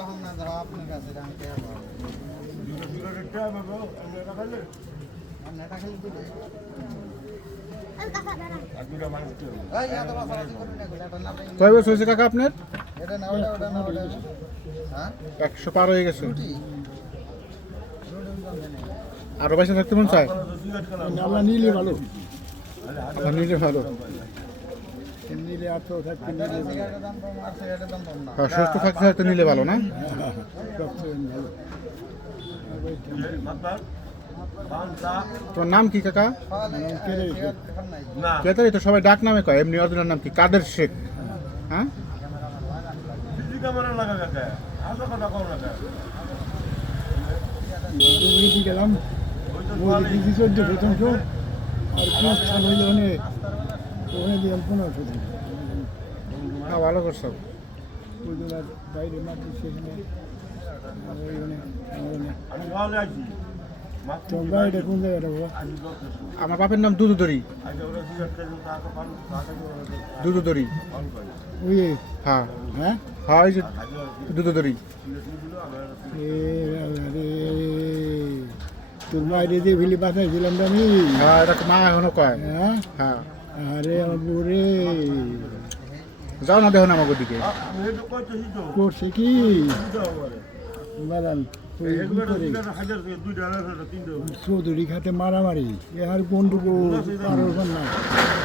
আপনার কাছে কয় বছর হয়েছে কাকা আপনার? এটা না ওটা ওটা না ওটা হ্যাঁ 100 পার হয়ে গেছে। আরো বেশি থাকতে মন চায়? আল্লাহ নিলে ভালো, আপনার নিজে ভালো। নিলে আর তো থাকতে নিলে ভালো। সিগারেটের দাম কম আর সিগারেটের দাম কম না। সুস্থ থাকতে থাকতে নিলে ভালো না? সবচেয়ে ভালো। তোমার নাম কি কাকা? সিগারেট খান নাই কেতারি তো সবাই ডাক নামে কয়, এমনি অরিজিনাল নাম কি? কাদের শেখ। হ্যাঁ দুই গেলাম দিদি 14 শতাংশ আর 5 সাল হইলে ওখানে দিলাম 15 শতাংশ। ভালো করছো। ওইগুলো বাইরে মাটি সেখানে তো বাইরে কোন জায়গাটা বাবা? আমার বাপের নাম দুদুদরি। দুদুদরি। ওই হ্যাঁ হ্যাঁ হ্যাঁ, ওই যে দুদুদরি। রে তোর বাইরে যে ভিলি বাঁচাইছিলাম তো আমি। হ্যাঁ, এটা মা এখনো কয়। হ্যাঁ হ্যাঁ, আরে আমার বউরে যাও না দেখো না আমাকে দিকে। করছে কি বাদান চৌধুরী খাতে মারামারি এ আর বন্ধুকে কারোর না